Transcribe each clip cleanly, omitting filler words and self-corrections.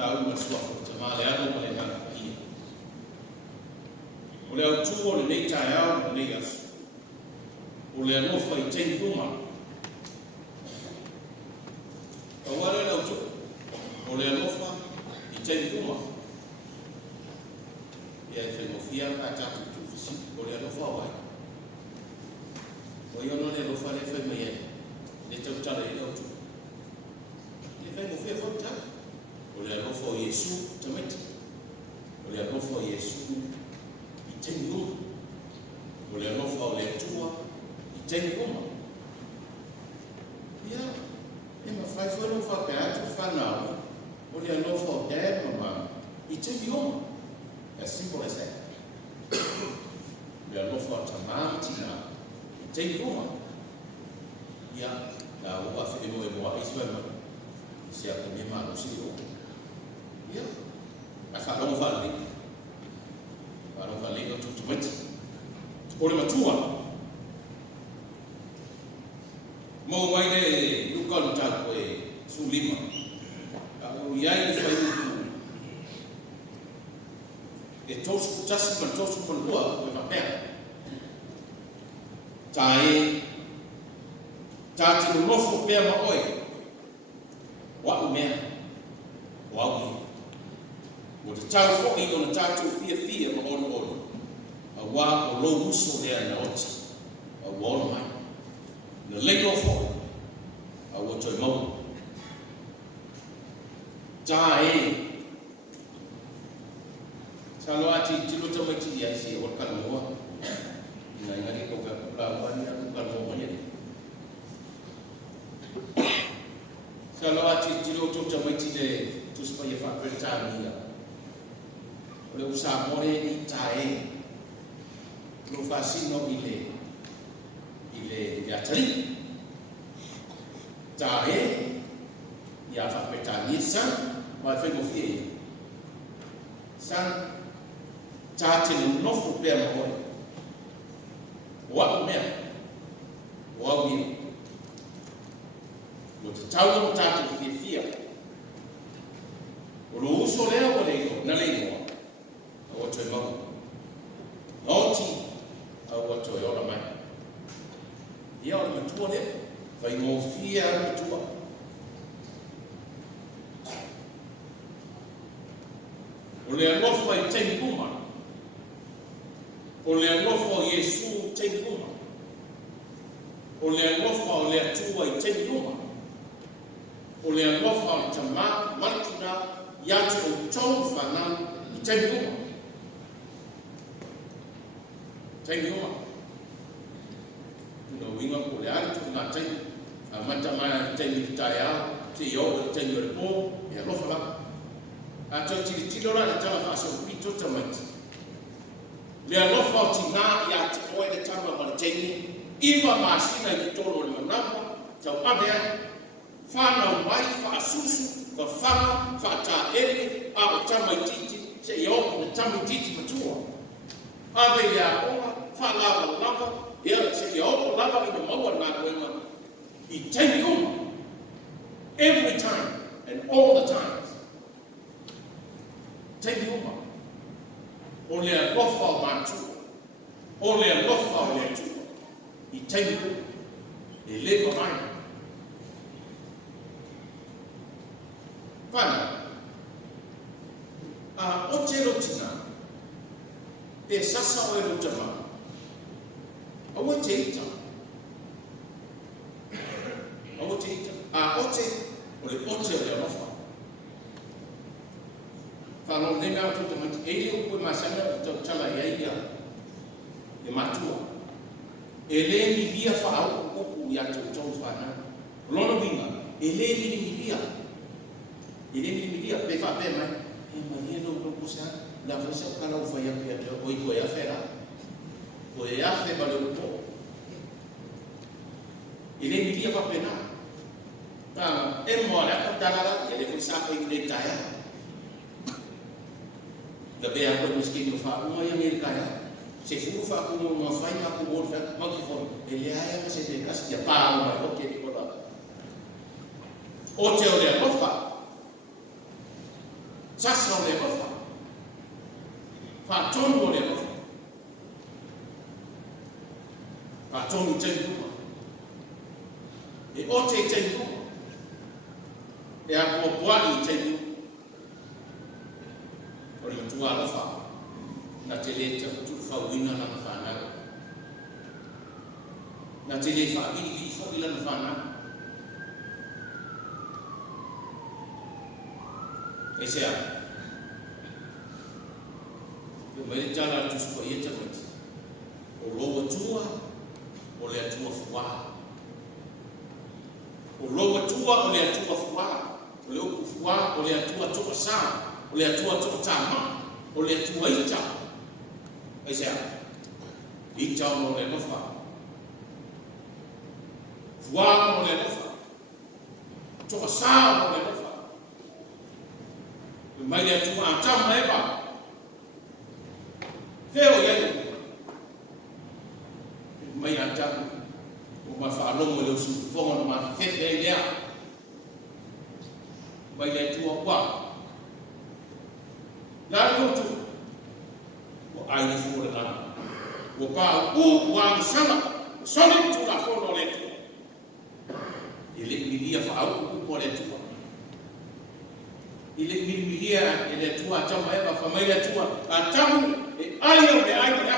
tahu masuk sama leado oleh mana ini. Oleh tu oleh ni cahaya oleh gas. Oleh no fai ceng rumah. Awalnya lau tu oleh no fai ceng rumah. Ya filosofia kata tu fisik oleh no fai. Oyo no le no fai le fai mai. Dia tahu cara dia lau tu. Dia fai no fai fai. Oleh alofo Yesu tamet. Oleh alofo Yesu itengu. Oleh alofo oleh tua itengu. Ya, ema fai foi no fa peato fanal. Oleh alofo der mama itengu. As simple as that. Oleh alofo tamam tina itengu. Ya, la uba fe mo e mo isba siapa ni manusia. Ya, akalong vale itu cuma oleh matua mau mai de lukan takwe sulima kalau yai fai tos menua ke papel cai cati nofo pe ma oi wa umea wa o te tau foki o na tātou fia ma ono. A wā o lo uso rea na oti. A wā mai. Na lego foki. A wā toi mau. Tā e. Salo ati tilo tamai ti ia si o kana moa. Ina ingari ko ka wani a kuka moa ni. Salo ati tilo tamai ti de tuspa ia fa preta mia. Oleh usaha more ni tae no fasino ile atari tae ya fa petani san ma fe mo fie san tate no fu pe mo wa me wa mi mo tau tate fie o lo uso leo o le na le Oto mau. Noti au oto ora mai. Ia ora matua le, vai mo fia matua. Ole anofo ai tei kuma. Ole anofo Yesu tei kuma. Ole anofo ole atua ai tei kuma. Ole anofo tama maltuna yatu tau fana tei kuma. Tengok rumah, no winga kuliah tu nak tengok, macam mana tengok tayar, tengok lepo, ya lo fala. Atau ciri orang macam fashion itu temat. Dia lo fala tina ya tu ada cara bertengok. Iba masih nak ditolong menapa? Jauh ada. Fana mai fa susu, fa ele, macam titi, tengok macam titi betul. Ave ya lava, ya se yo lava in the mower na kwema. He take you every time and all the times. Take you only a lofa mantu. Only a lofa letu. He take you. He live behind. Fana. Ochero tina. Te sasa o tama. Awo teita. Ote ole lofa. Fano nena tu tama ele o masana to tala ia. E matua. Ele ni via fa o ya to fana. Lono binga. Ele ni via. Pe fa pe mai. E Maria no kusa. La frase kalau faya pia oi koya fera. Koya fe balu to. Ini dia apa pena? Nah, emora katalah ele kusa fe ni taya. Lebih aku miskin fa uma yang kaya. Se fu fa ku mo fa ina ku mo fa ma ki fo. Ele aya se de kas ya pa ma o ke ko da. O te o le lofa. sasa o le ofa whaatonu o le ofa whaatonu tei kuma e o te tei kuma e a kua puani tei kuma o le matua alofa na te le te tu whauina na whanau na te le whaabiri whaila na whanau e sea e mai tala tu spa i te mati o loa tua o le atua fua o loa tua o le atua fua o le upu fua o le atua toa sa o le atua toa tama o le atua ita e sea ita o le nofa fua o le nofa toa sa o le nofa mai le atua atama e ba Feo ia mai ata o ma whaalongo leo su whonga ma whewhe lea mai le tua kwa la kotu o ai fore la o pa u wang sama soli tu la fono le tua ile milia whaau u po le tua ile milia ile tua atama eba whamai le tua atamu ai o me ai na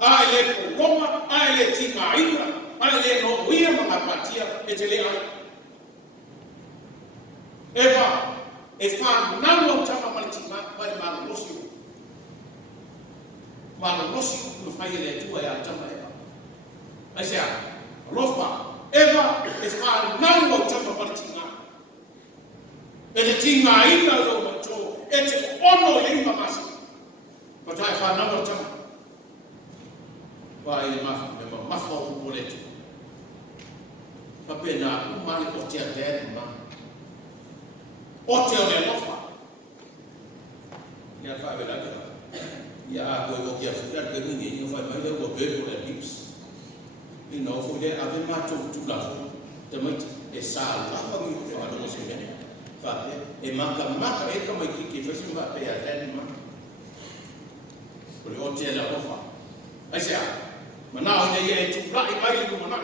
ai le Roma ai le tika ina ai le no ia mga patia e te le ai eva e fa nalo tama malitima vai ma losi no fai le tua ya tama eva ai sia rofa eva e fa nalo tama malitima e le tika ina lo mato e te ono le masi But I found another time. Why you must go for it. Papena, umali otia dead man. Otia le lofa. Ya fa vela ka. Ya go kia futa ke ni ni fa mai go be for the lips. You know for the ave ma to la. The mate e sa la fa mi fa do se bene. Fa e maka e come ki fa sim ba pe ya dead man. O te la ofa. Ai sea, mana o ia e tu lai mai ku mana.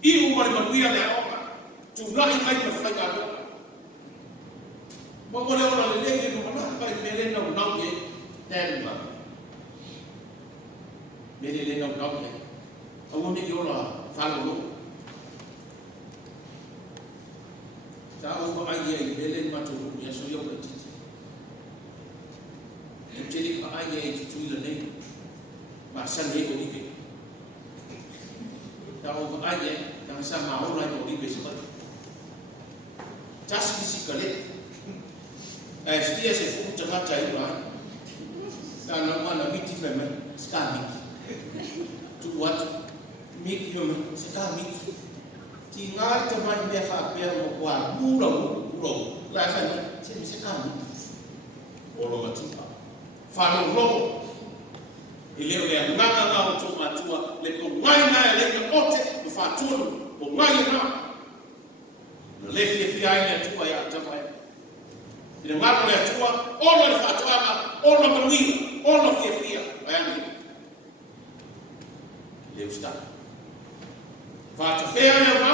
I u mari makuia le ona. Tu lai mai na fai ka. Mo mo le ona le le ku mana kai mele na na ke ten ma. Mele le na na ke. O mo ni ona fa lo. Ta o ko ai e mele ma tu ya so yo ko ti. Jadi pa ai e tu le nei ma san le ko ni ta o ai e ta sa ma o la ko ni be sa tas ki si kale ai stia se fu ta ma ta i ba ta na ma na miti fe me ska mi tu wat mi ki yo me ska mi ti ngar ta ma ni fa pe mo kwa bu ro la fa ni se mi ska mi o lo ma tu Fano logo ile le nganga nga o matua le ko ngai na le ko ote o fatulu o ngai na le fi ai na tua ya tama ile ngalo le tua o le fatua o le mani o le fi ai le usta fatu fe ai ma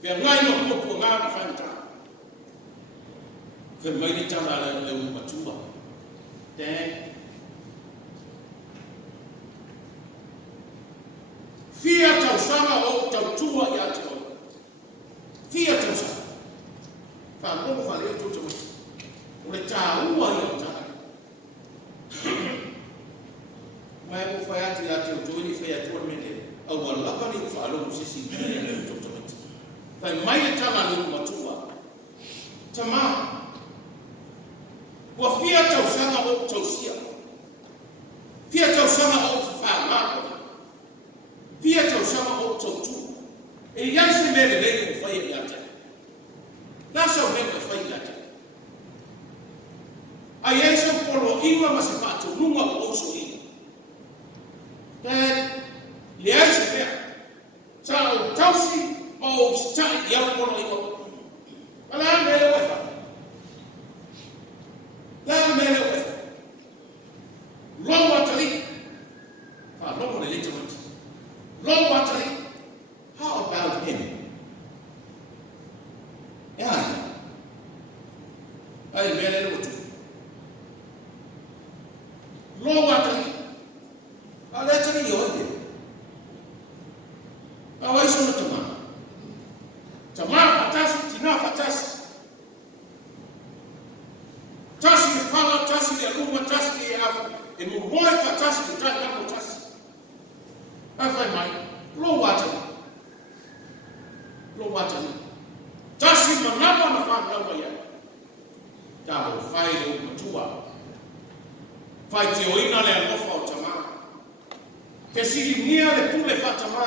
fe ngai no ko nga fanta fe mai ni tama le matua Then fia tau sama o tau tua ya tau fia tau sama fa mo fa le tu tu o le tau wa ya ta mai mo fa ya ti la tu ni fa ya tu me le o wa la ka ni fa lo si si tu tu fa mai ta la lu ma tua tama Wa fia tau sanga o tau sia. Fia tau sanga o whaamako. Fia tau sanga o tau tu. E yansi mele lego o whai yata. Nasa o mele o whai yata. A yansi o polo inga masipatu nunga o oso inga. Le yansi mea. Sa o tausi o stai yau polo inga. Ala mele o whai. yote. Awai sono tama. Tama fatasi tina fatasi. Tasi fala tasi ya luma tasi ya afu. Emu moi fatasi tata mo tasi. Afai mai lo wata. Lo wata. Tasi manapa na fa na ya. Tabo fai lo matua. Fai te oina le alofa o tama. Ke siri nia le pule fa tama.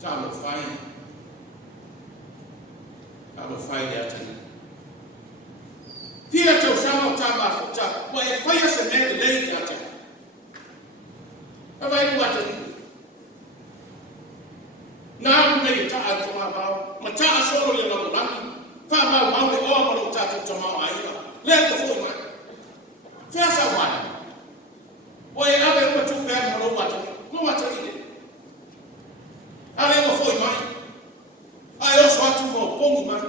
Tabo fai. Tabo fai le atani. Pia te usama o taba futa. Wa e fai se ne le atani. Ava i atani. Na me ta a tama ba. Ma ta a solo le na bulani. Fa ba ma le o ma lo ta tama ai. Le ko fo ma. Fiasa wana. Oye awe upa tupe ya maro wata. No wata ide. Ale mo foi mai. Ai oso atu mo pongu mai.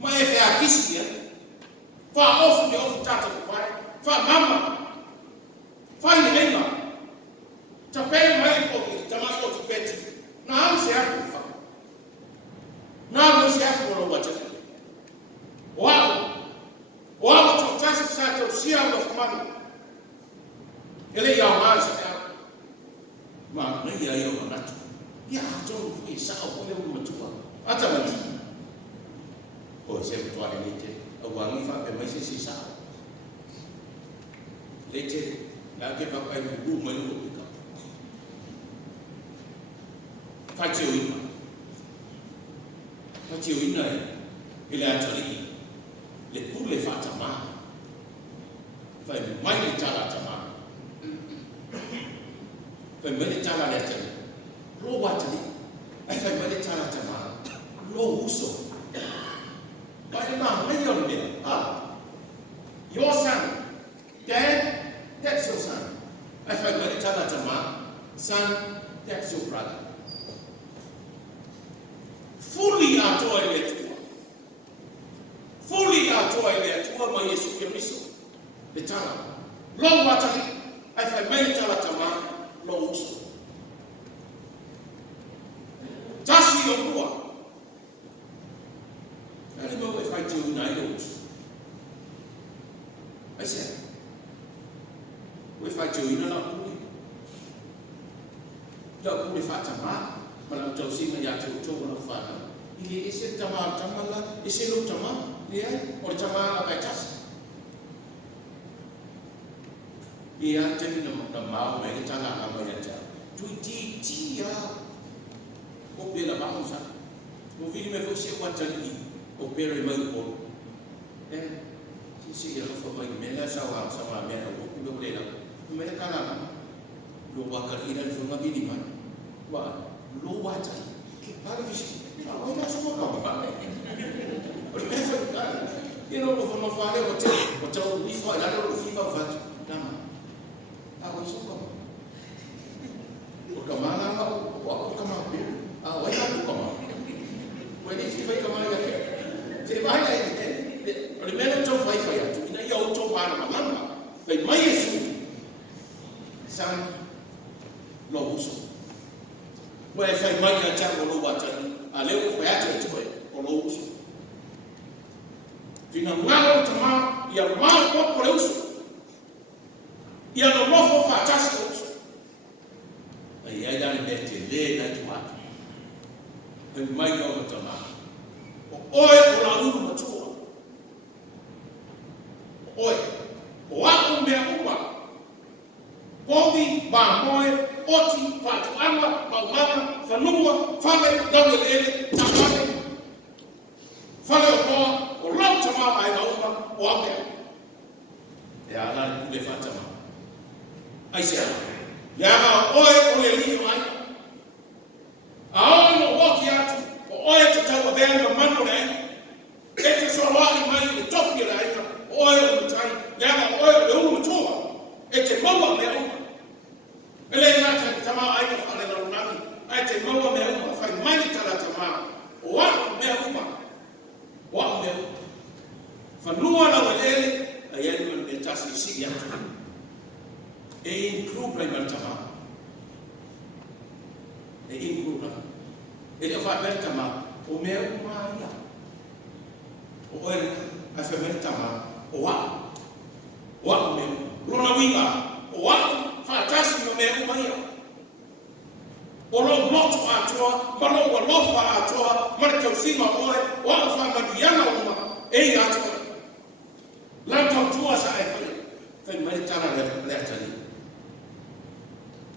Ma efe akisi ya. Fa ofu ni ofu tata kupai. Fa mama. Fa ni ema. Tapei mai pongi. Tamako tupeti. Na hamu se hafu fa. Na hamu se hafu maro wata. Wow. Wao tutasi sasa usia wa kumani. Ele ya mazi ya. Ma ngai ya yo manatu. Ya hato ni sawa kule mtua. Hata mtu. O se mtu alete. Au wangifa pe maisha si sawa. Lete na ke papa ngu mwenu kupika. Kache wina. Kache wina ile atali. Le pour les fatama. Fai mai le tala tama. Fai mai le tala le tala. Lo watali. Fai mai le tala tama. Lo uso. Pai ma mai yon be. Your son. Dad, that's your son. Fai mai le tala tama. Son, that's your brother. Fully atoilet. Fully atoa ile atua ma Yesu Kristo. Betala. Lo watali. Ai fai mai tala tama. Lo uso. Tasi yo bua. Nani mo e fai te una yo uso. Ai se. We fai te una la puli. Da puli fatama. Mana tau sima ya te uto na fana. Ile ese tama la ese lo tama. Dia or tama apa tas. Ia jadi nama mau mai tanga nama ya ta. Tu ti ya. O pela bangsa. O vini me fosse quantani. O pere mai ko. Si ya fa mai me la sawa sama me o ku do lela. Me la kana. Lo wa ka ira fo ma vini man. Wa lo wa ta. Para visi. Wa ina so ko ba. You know, for my father, hotel, we fought, I don't know if you have that. I was so come. Come on, come on. Why not come on? When if you come on, say, why I remember to fight for you. In a young to Mama, but my son, Lobuso. Where if I might not tell you what I live for at or Lobuso. Fina ngalo tama ya mal ko preuso ya no mofo fatasi uso ai dan bete le na tuma e mai no tama o la uru matua o wa kumbe uma bobi ba moe oti patu ama ba mama fanua fale dawe ele tamane fale ko Orang cuma ayah umma wamel, ya Allah boleh fatama. Aisyah, ya Allah oleh liu ayah. Awal waktu itu, ayah tertawa dengan mana lagi? Itu soal ini main top dia ayah. Ayah bertanya, ya Allah dulu cuma, itu mawa mereka. Kalau nak cuma ayah pada orang, itu mawa mereka. Faham mana cara cuma, orang mereka. Wa'amel fanua la walele ayani man betasi siya include la martama. Include. Ele vai martama o meu maia. O ele a fa martama o wa meu. Rona winga o wa fa tasi no meu maia. Olo moto atoa, malo wa lofa atoa, marka usima oe, wa fa madiyana uma, atoa. Lanta tua sa e fai mai tara le tali.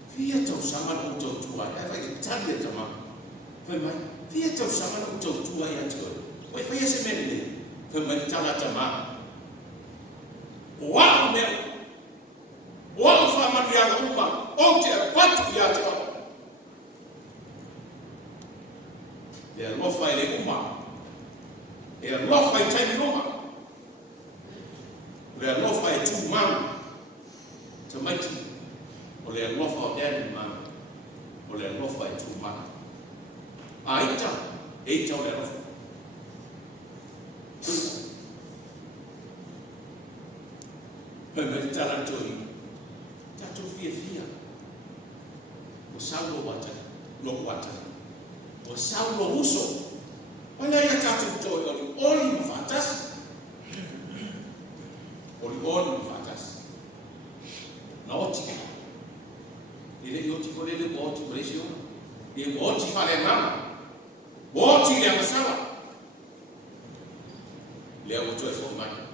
Fia tau sama no tua, e vai tali tama. Fai mai, fia tau sama no tua e atoa. Fai fai se mene, fai mai tala tama. Wa me, wa fa madiyana uma, o te patu ya atoa. E lofa ele uma. E lofa e tai uma. Le lofa e tu man. Tamaiti. O le lofa o den man. O le lofa e tu man. Aita o le lofa. Pembe tala toi. Tato fia. O salvo wata. Lo wata. O saulo uso. Olha aí a carta do teu olho no fantas. Olho no fantas. Na ótica. Ele eu te falei de bote preço. E bote falei não. Bote ele amassava. Leo tu é formado.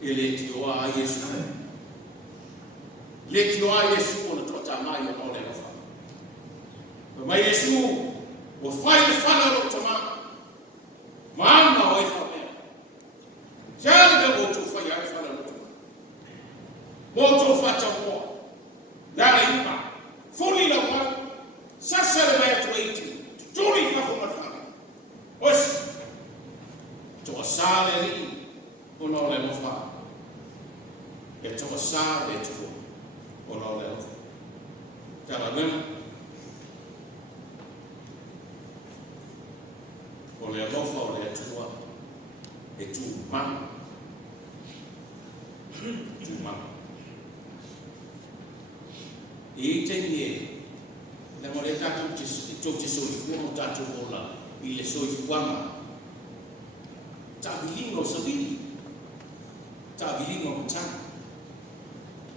Ele te o a Jesus. Le te o a Jesus no tota mai no le no. Mas Yesu, o fai de fala no toma, mama o fala. Já de boto fai a fala no toma. Boto fata mo, dá impa, funi la mo, sasa vai atuiti, turi fa fuma fala. Os, to sale ali, o no le mo fa. E to sale tu, o no le mo fa. Tala mesmo. O le lofa o le atua e tu man. E te nie le mo le tatu te soi mo tatu ola i le soi fuama. Tabilingo sabili. Tabilingo mtana.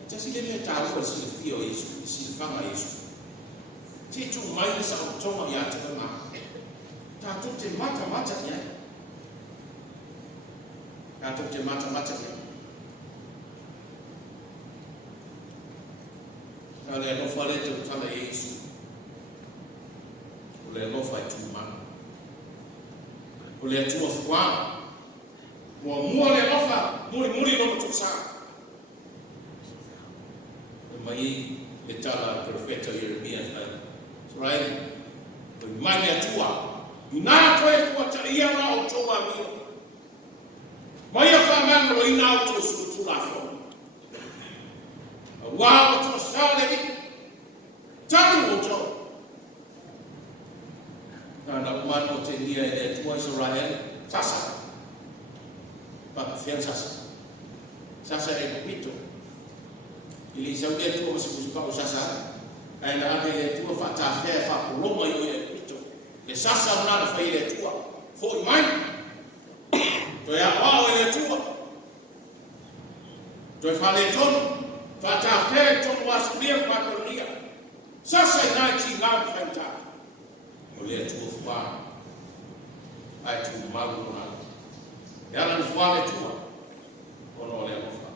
Te si le taru si le fio Yesu, si le fanga Yesu. Te tu mai sa o tonga ya te ma. Tato te mata ya. Tato te mata ya. Kale no fale te kala Yesu. Ole no fa tu man. Ole tu fa. Mo le no fa, muri no tu sa. Mai le tala profeta Yeremia. Right? Mai atua. Ina koe kuata ia na o toa mio. Mai a whamano ina o tō sukutula whau. Wā o tō sāleri, tanu o tō. Nāna umano te nia e tua Israel, sasa. Papa whian sasa. Sasa e kupito. Ili sau e tua masikusika o sasa. Aina ane e tua whatawhea whakuroma i o e le sasa una fai le tua foi mai to ya wao le tua to fa le ton fa ta fe ton wasbia pakoria sasa na ti na fanta o le tua fa ai tu malu na ya na fa le tua ono le fa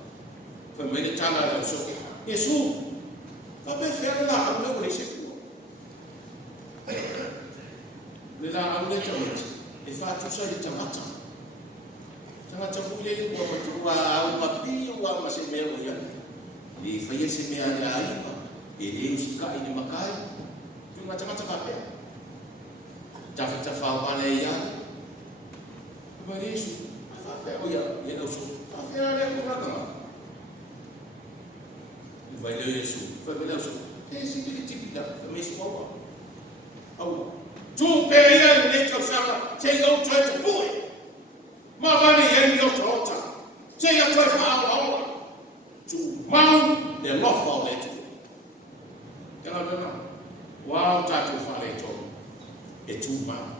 fa me le tala la so Yesu fa be fe la o le se le la au le tamata e fa tu sai tamata tamata fule le ko tu wa au mapi wa ma se me o ya li fa ye se me ala aipa e le usika i makai tu ma tamata fa pe ta fa wa le ya ma le su fa pe o ya ye no so fa pe le ko ra ka vai le Yesu fa pe le so e si ti ti da me si wa au tu peia le tau sanga te o toi te pui ma vani e ni o tota te ia toi fa au tu mau le lofa o le tu. Kena bena, wao tatu whare tō, e tū mau.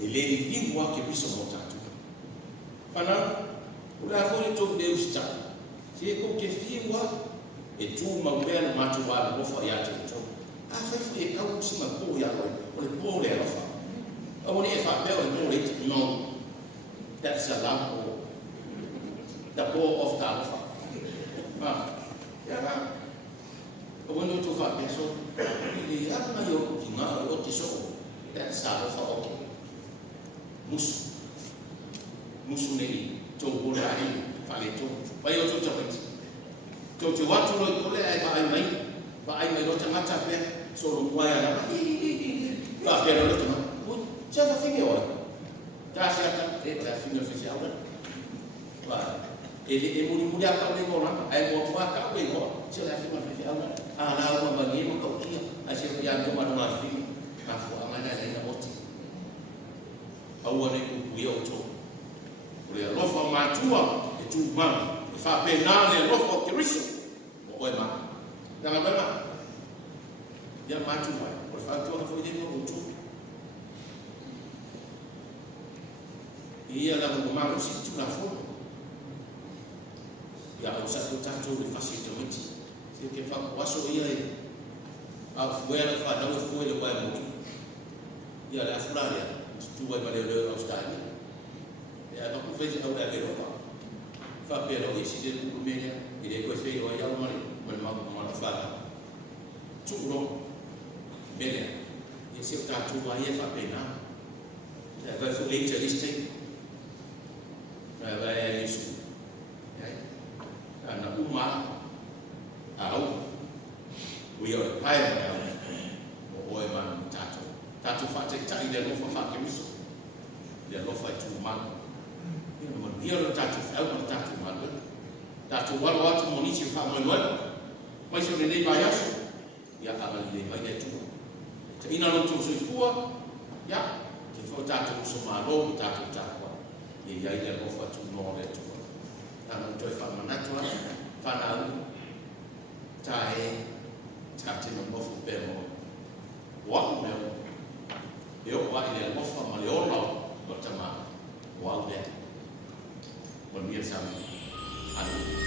E le lingua ke piso mo tatu. Whana, ura hori tō le ustai. Si e ko ke whiwa, e tū mau pēr matu wāra lofa i ate tō. A whaifu e kau sima pō i aroi, o le pō le lofa. A wani e whapeo e pō le te no. That's a lamp or the ball of the alpha. Yeah, but when you talk about so, the other you know what is so. That's alpha. Okay. Musu nei to borai fale to. Pai o to tapet. To te watu no kole ai ba ai mai no tangata pe so ro wai ana. Ba pe no tama. Já tá fim agora. Já tá fim oficial, né? Vai. Ele mulher acaba de morar, aí o outro acaba de morar. Já tá fim oficial, né? Ah, lá uma banheira, uma calcinha, aí você já tomar uma filha, na fora, mas ainda bote. A outra é o eu Porque a lofa matua é tu mano. E fa penal é lofa que riso. O é mano. Não é verdade? Já matua. Por fato, não foi de novo tu. Ia la ngomalo si tu la fo ya o sa ko tato le fasito miti se ke fa waso ia e a fuera fa da fo le wa mo ia la fularia tu vai male le australia ya no ku fez au da le fa pero e si de ku media e de ko fe o ya o mari ma fa tu ro bene e se tato wa ia fa pena ya va fu le liste Vai isso, na uma au o ia pai o e man tato fate tai de no fa ke miso de no fa tu man e no dia no tato tato wala watu monichi fa mo mas eu nem vai acho ia ala le vai tu ina no tu so fua ya que foi tato so malo tato e ia ia no fa tu no le tu ana to fa manatua fa na tai tati no mo fu pe mo wa me eu wa ile mo fa ma le ono do tama wa le bon mia sa anu